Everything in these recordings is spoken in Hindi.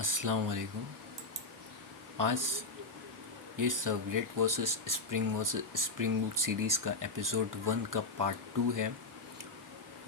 अस्सलाम वालेकुम। आज ये servlet versus spring boot series का एपिसोड 1 का पार्ट 2 है।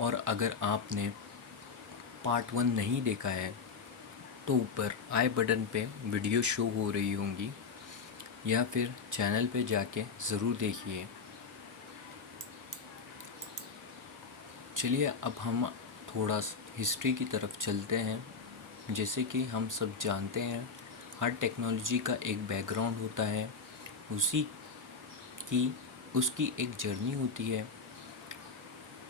और अगर आपने पार्ट 1 नहीं देखा है तो ऊपर आई बटन पे वीडियो शो हो रही होंगी या फिर चैनल पे जाके ज़रूर देखिए। चलिए अब हम थोड़ा हिस्ट्री की तरफ चलते हैं। जैसे कि हम सब जानते हैं, हर टेक्नोलॉजी का एक बैकग्राउंड होता है, उसी की उसकी एक जर्नी होती है।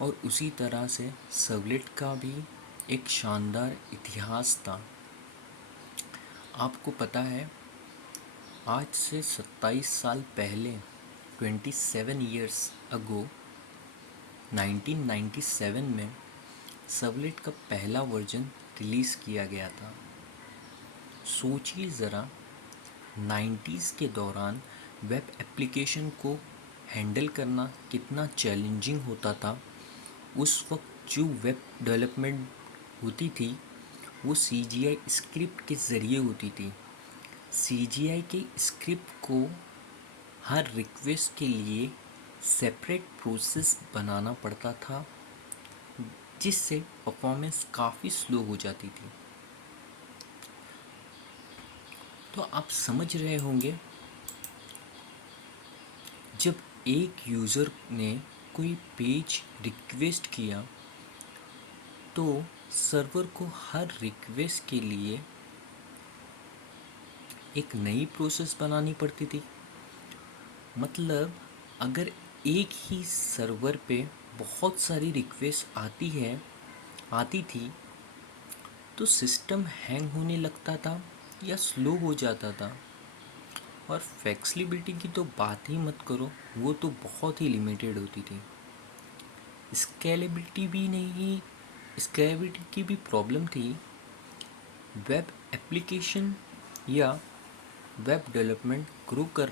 और उसी तरह से सर्वलेट का भी एक शानदार इतिहास था। आपको पता है, आज से 27 साल पहले 27 ईयर्स अगो 1997 में सर्वलेट का पहला वर्जन रिलीज़ किया गया था। सोचिए ज़रा, 90s के दौरान वेब एप्लीकेशन को हैंडल करना कितना चैलेंजिंग होता था। उस वक्त जो वेब डेवलपमेंट होती थी वो CGI स्क्रिप्ट के ज़रिए होती थी। CGI के स्क्रिप्ट को हर रिक्वेस्ट के लिए सेपरेट प्रोसेस बनाना पड़ता था, जिससे परफॉर्मेंस काफ़ी स्लो हो जाती थी। तो आप समझ रहे होंगे, जब एक यूज़र ने कोई पेज रिक्वेस्ट किया तो सर्वर को हर रिक्वेस्ट के लिए एक नई प्रोसेस बनानी पड़ती थी। मतलब अगर एक ही सर्वर पे बहुत सारी रिक्वेस्ट आती थी तो सिस्टम हैंग होने लगता था या स्लो हो जाता था। और फ्लेक्सिबिलिटी की तो बात ही मत करो, वो तो बहुत ही लिमिटेड होती थी। स्केलेबिलिटी की भी प्रॉब्लम थी। वेब एप्लीकेशन या वेब डेवलपमेंट ग्रो कर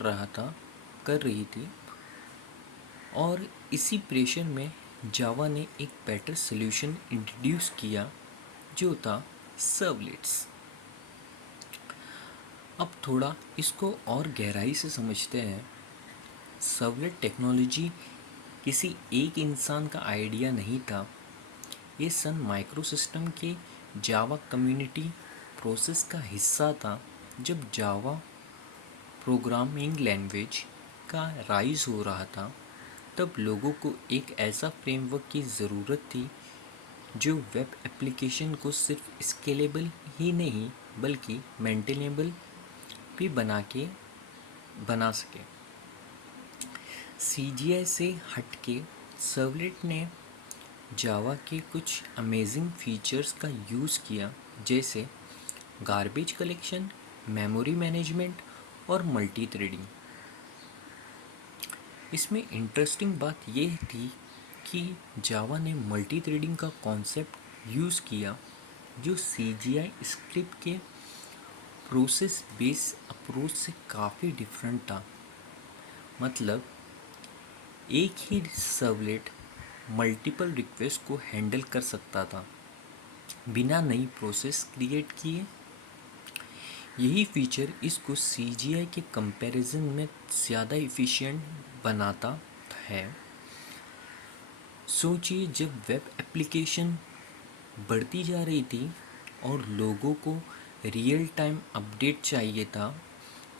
रही थी, और इसी प्रेशर में जावा ने एक बेटर सॉल्यूशन इंट्रोड्यूस किया, जो था सर्वलेट्स। अब थोड़ा इसको और गहराई से समझते हैं। सर्वलेट टेक्नोलॉजी किसी एक इंसान का आइडिया नहीं था। ये सन माइक्रोसिस्टम के जावा कम्युनिटी प्रोसेस का हिस्सा था। जब जावा प्रोग्रामिंग लैंग्वेज का राइज हो रहा था, तब लोगों को एक ऐसा फ्रेमवर्क की ज़रूरत थी जो वेब एप्लीकेशन को सिर्फ स्केलेबल ही नहीं बल्कि मेंटेनेबल भी बना सके। CGI से हटके सर्वलेट ने जावा के कुछ अमेजिंग फीचर्स का यूज़ किया, जैसे गार्बेज कलेक्शन, मेमोरी मैनेजमेंट और मल्टी थ्रेडिंग। इसमें इंटरेस्टिंग बात यह थी कि जावा ने मल्टी थ्रेडिंग का कॉन्सेप्ट यूज़ किया, जो CGI स्क्रिप्ट के प्रोसेस बेस अप्रोच से काफ़ी डिफरेंट था। मतलब एक ही सर्वलेट मल्टीपल रिक्वेस्ट को हैंडल कर सकता था बिना नई प्रोसेस क्रिएट किए। यही फीचर इसको CGI के कंपैरिजन में ज़्यादा इफ़िशिएंट बनाता है। सोचिए, जब वेब एप्लीकेशन बढ़ती जा रही थी और लोगों को रियल टाइम अपडेट चाहिए था,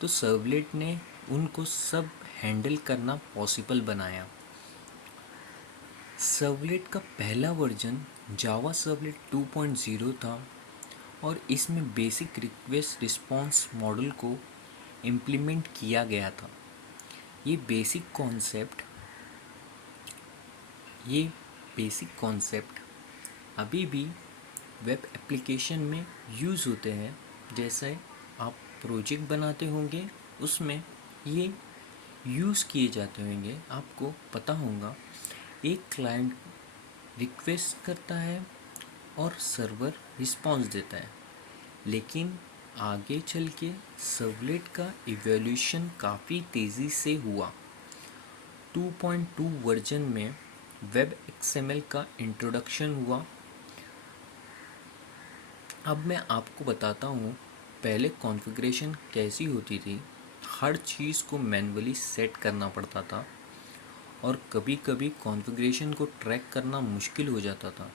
तो सर्वलेट ने उनको सब हैंडल करना पॉसिबल बनाया। सर्वलेट का पहला वर्जन जावा सर्वलेट 2.0 था, और इसमें बेसिक रिक्वेस्ट रिस्पॉन्स मॉडल को इम्प्लीमेंट किया गया था। ये बेसिक कॉन्सेप्ट अभी भी वेब एप्लीकेशन में यूज़ होते हैं। जैसे आप प्रोजेक्ट बनाते होंगे, उसमें ये यूज़ किए जाते होंगे। आपको पता होगा, एक क्लाइंट रिक्वेस्ट करता है और सर्वर रिस्पॉन्स देता है। लेकिन आगे चल के सर्वलेट का इवोल्यूशन काफ़ी तेज़ी से हुआ। 2.2 वर्जन में वेब XML का इंट्रोडक्शन हुआ। अब मैं आपको बताता हूँ पहले कॉन्फ़िगरेशन कैसी होती थी, हर चीज़ को मैन्युअली सेट करना पड़ता था और कभी कभी कॉन्फ़िगरेशन को ट्रैक करना मुश्किल हो जाता था।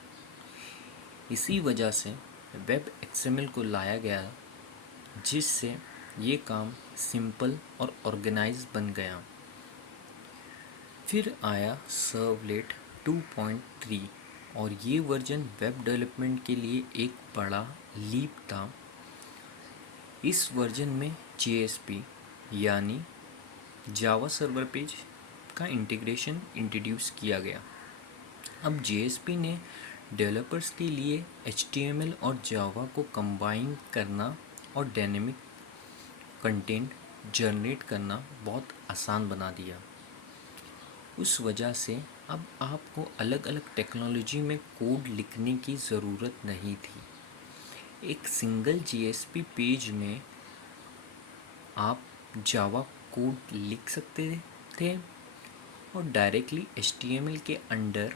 इसी वजह से वेब एक्सएमएल को लाया गया, जिससे ये काम सिंपल और ऑर्गेनाइज बन गया। फिर आया सर्वलेट 2.3 और ये वर्जन वेब डेवलपमेंट के लिए एक बड़ा लीप था। इस वर्जन में JSP यानी जावा सर्वर पेज का इंटीग्रेशन इंट्रोड्यूस किया गया। अब JSP ने डेवलपर्स के लिए HTML और जावा को कंबाइन करना और डायनेमिक कंटेंट जनरेट करना बहुत आसान बना दिया। उस वजह से अब आपको अलग अलग टेक्नोलॉजी में कोड लिखने की ज़रूरत नहीं थी। एक सिंगल JSP पेज में आप जावा कोड लिख सकते थे और डायरेक्टली HTML के अंडर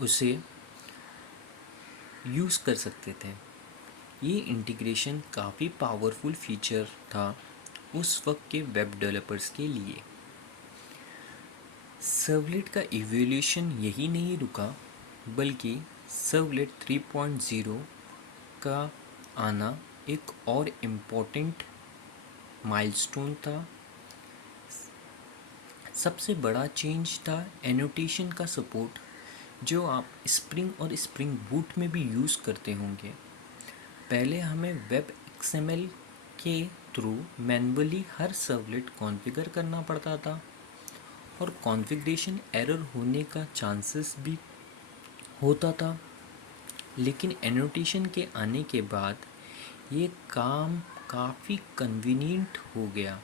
उसे यूज़ कर सकते थे। ये इंटीग्रेशन काफ़ी पावरफुल फीचर था उस वक्त के वेब डेवलपर्स के लिए। सर्वलेट का इवोल्यूशन यही नहीं रुका, बल्कि सर्वलेट 3.0 का आना एक और इम्पोर्टेंट माइलस्टोन था। सबसे बड़ा चेंज था एनोटेशन का सपोर्ट, जो आप स्प्रिंग और स्प्रिंग बूट में भी यूज़ करते होंगे। पहले हमें वेब एक्सएमएल के थ्रू मैन्युअली हर सर्वलेट कॉन्फ़िगर करना पड़ता था और कॉन्फ़िगरेशन एरर होने का चांसेस भी होता था। लेकिन एनोटेशन के आने के बाद ये काम काफ़ी कन्वीनियंट हो गया।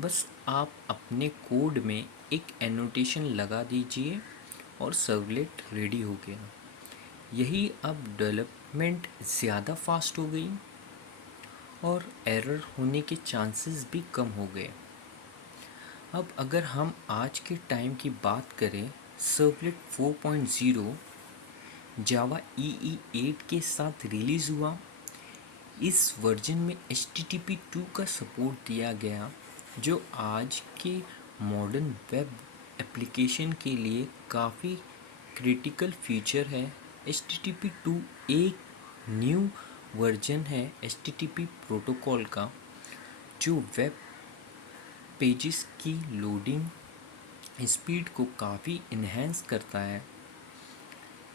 बस आप अपने कोड में एक एनोटेशन लगा दीजिए और सर्वलेट रेडी हो गया। यही अब डेवलपमेंट ज़्यादा फास्ट हो गई और एरर होने के चांसेस भी कम हो गए। अब अगर हम आज के टाइम की बात करें, सर्वलेट 4.0 जावा EE 8 के साथ रिलीज़ हुआ। इस वर्जन में HTTP2 का सपोर्ट दिया गया, जो आज के मॉडर्न वेब एप्लीकेशन के लिए काफ़ी क्रिटिकल फीचर है। HTTP2 एक न्यू वर्जन है HTTP प्रोटोकॉल का, जो वेब पेजेस की लोडिंग स्पीड को काफ़ी इन्हेंस करता है।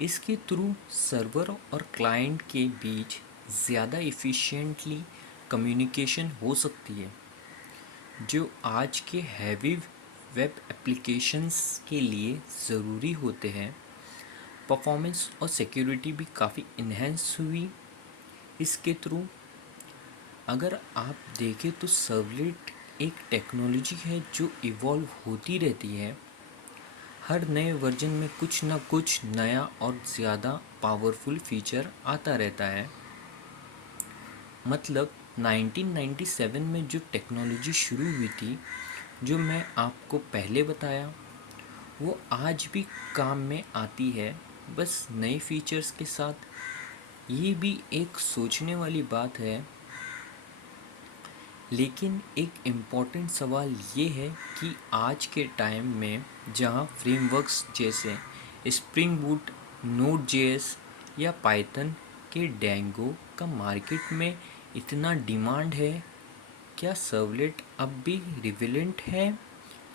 इसके थ्रू सर्वर और क्लाइंट के बीच ज़्यादा इफ़िशिएंटली कम्युनिकेशन हो सकती है, जो आज के हैवी वेब एप्लीकेशंस के लिए ज़रूरी होते हैं। परफॉर्मेंस और सिक्योरिटी भी काफ़ी इन्हेंस हुई इसके थ्रू। अगर आप देखें तो सर्वलेट एक टेक्नोलॉजी है जो इवॉल्व होती रहती है। हर नए वर्जन में कुछ ना कुछ नया और ज़्यादा पावरफुल फीचर आता रहता है। मतलब 1997 में जो टेक्नोलॉजी शुरू हुई थी, जो मैं आपको पहले बताया, वो आज भी काम में आती है, बस नए फीचर्स के साथ। ये भी एक सोचने वाली बात है। लेकिन एक इम्पॉर्टेंट सवाल ये है कि आज के टाइम में जहाँ फ्रेमवर्क्स जैसे स्प्रिंग बूट, नोड.js या पाइथन के डैंगो का मार्केट में इतना डिमांड है, क्या सर्वलेट अब भी रिलेवेंट है?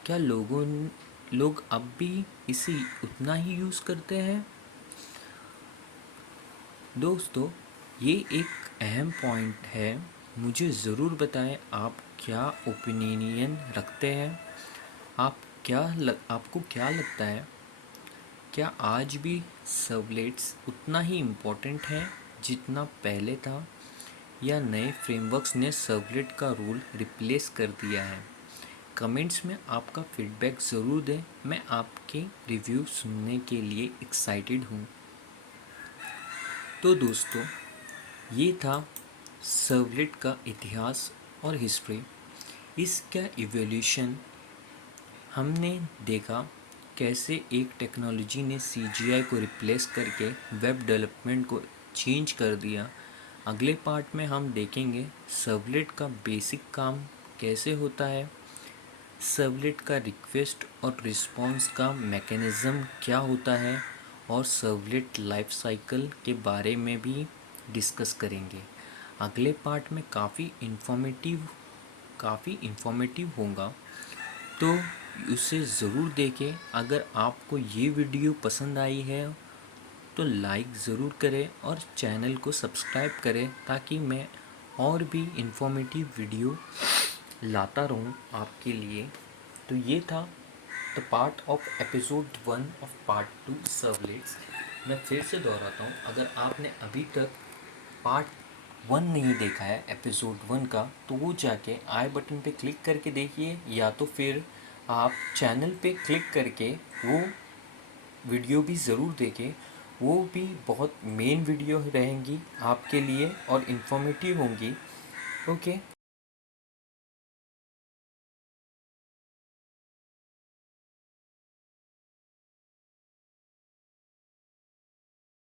क्या लोग अब भी इसे उतना ही यूज़ करते हैं? दोस्तों, ये एक अहम पॉइंट है। मुझे ज़रूर बताएं आप क्या ओपिनियन रखते हैं। आपको क्या लगता है, क्या आज भी सर्वलेट्स उतना ही इम्पोर्टेंट है जितना पहले था, या नए फ्रेमवर्क्स ने सर्वलेट का रोल रिप्लेस कर दिया है? कमेंट्स में आपका फीडबैक ज़रूर दें। मैं आपके रिव्यू सुनने के लिए एक्साइटेड हूँ। तो दोस्तों, ये था सर्वलेट का इतिहास और हिस्ट्री। इसका इवोल्यूशन हमने देखा, कैसे एक टेक्नोलॉजी ने CGI को रिप्लेस करके वेब डेवलपमेंट को चेंज कर दिया। अगले पार्ट में हम देखेंगे सर्वलेट का बेसिक काम कैसे होता है, सर्वलेट का रिक्वेस्ट और रिस्पॉन्स का मैकेनिज़्म क्या होता है, और सर्वलेट लाइफ साइकिल के बारे में भी डिस्कस करेंगे। अगले पार्ट में काफ़ी इन्फॉर्मेटिव होगा, तो उसे ज़रूर देखें। अगर आपको ये वीडियो पसंद आई है तो लाइक ज़रूर करें और चैनल को सब्सक्राइब करें, ताकि मैं और भी इन्फॉर्मेटिव वीडियो लाता रहूं आपके लिए। तो ये था the part of episode 1 of part 2 servlets. मैं फिर से दोहराता हूँ, अगर आपने अभी तक पार्ट 1 नहीं देखा है एपिसोड 1 का, तो वो जाके आई बटन पे क्लिक करके देखिए, या तो फिर आप चैनल पे क्लिक करके वो वीडियो भी ज़रूर देखें। वो भी बहुत मेन वीडियो रहेंगी आपके लिए और इन्फॉर्मेटिव होंगी। ओके।